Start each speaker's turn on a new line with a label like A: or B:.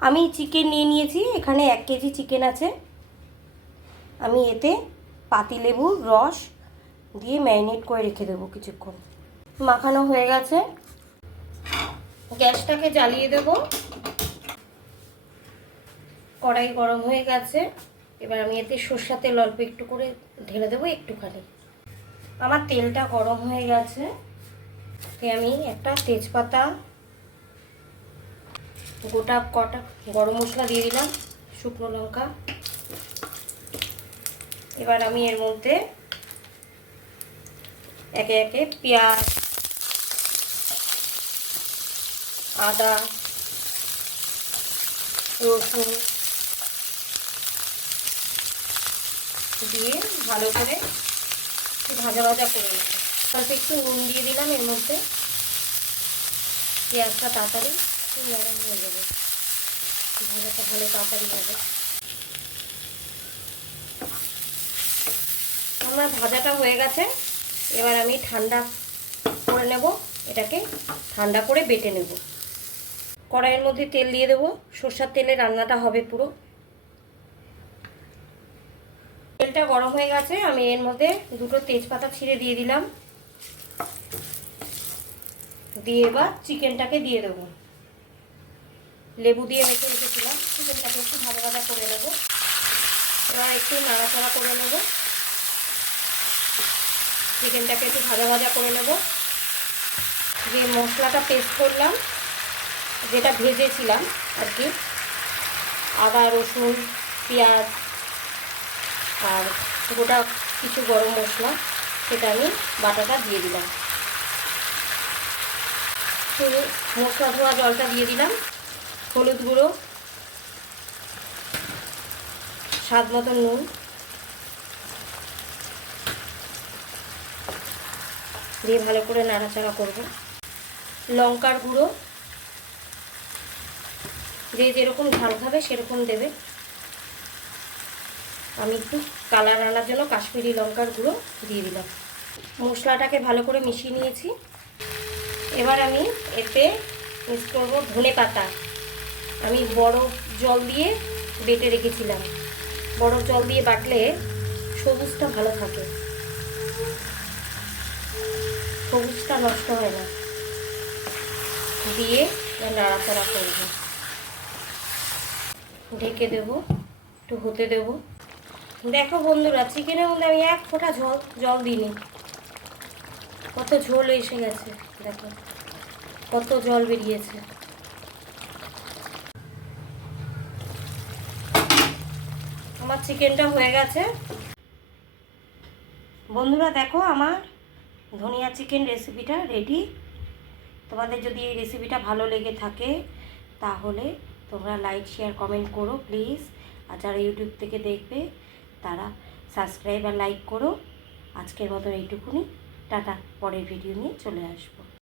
A: আমি চিকেন নিয়ে নিয়েছি, এখানে এক কেজি চিকেন আছে। আমি এতে পাতিলেবুর রস দিয়ে ম্যারিনেট করে রেখে দেবো কিছুক্ষণ। মাখানো হয়ে গেছে। গ্যাসটাকে জ্বালিয়ে দেব। কড়াই গরম হয়ে গেছে। এবার আমি এতে সর্ষা তেল অল্প একটু করে ঢেলে দেবো একটুখানি। আমার তেলটা গরম হয়ে গেছে। আমি একটা তেজপাতা গোটা কটা গরম মশলা দিয়ে দিলাম, শুকনো লঙ্কা। এবার আমি এর মধ্যে একে একে পেঁয়াজ, আদা, রসুন দিয়ে ভালো করে ভাজা ভাজা করে নেব অল্প একটু নুন দিয়ে দিলাম এর মধ্যে। পেঁয়াজটা তাড়াতাড়ি তাড়াতাড়ি হবে। আমার ভাজাটা হয়ে গেছে। এবার আমি ঠান্ডা করে নেব। এটাকে ঠান্ডা করে বেটে নেব। কড়াইয়ের মধ্যে তেল দিয়ে দেবো। সর্ষার তেলে রান্নাটা হবে পুরো। তেলটা গরম হয়ে গেছে। আমি এর মধ্যে দুটো তেজপাতা ছিঁড়ে দিয়ে দিলাম। দিয়ে এবার চিকেনটাকে দিয়ে দেবো। লেবু দিয়ে মেখে রেখেছিলাম চিকেনটাকে একটু ভাজা ভাজা করে নেব। এবার একটু নাড়াচাড়া করে নেব। চিকেনটাকে একটু ভাজা ভাজা করে নেব। যে মশলাটা পেস্ট করলাম, যেটা ভেজেছিলাম আর কি আদা, রসুন, পেঁয়াজ, আর গোটা কিছু গরম মশলা, সেটা আমি বাটাটা দিয়ে দিলাম। মশলা ধোয়া জলটা দিয়ে দিলাম। হলুদ গুঁড়ো, স্বাদ মতন নুন, দিয়ে ভালো করে নাড়াচাড়া করব। লঙ্কার গুঁড়ো, যে যেরকম ঝাল খাবে সেরকম দেবে। আমি একটু কালার আনার জন্য কাশ্মীরি লঙ্কার গুঁড়ো দিয়ে দিলাম। মশলাটাকে ভালো করে মিশিয়ে নিয়েছি। এবার আমি এতে মিক্স করব ধনে পাতা আমি বড় জল দিয়ে বেটে রেখেছিলাম। বড় জল দিয়ে বাটলে সবুজটা ভালো থাকে। সবুজটা নষ্ট হয় না। দিয়ে নাড়াচাড়া করব। ঢেকে দেব, একটু হতে দেব। দেখো বন্ধুরা, চিকেনের মধ্যে আমি এক ফোঁটা জল জল দিইনি। কত ঝোল এসে গেছে, দেখো। কত জল বেরিয়েছে। চিকেনটা হয়ে গেছে। বন্ধুরা দেখো আমার ধনিয়া চিকেন রেসিপিটা রেডি তোমাদের যদি এই রেসিপিটা ভালো লেগে থাকে, তাহলে তোমরা লাইক শেয়ার কমেন্ট করো প্লিজ আর যারা ইউটিউব থেকে দেখবে, তারা সাবস্ক্রাইব আর লাইক করো। আজকের মতো এইটুকুনি। টাটা, পরের ভিডিও নিয়ে চলে আসব।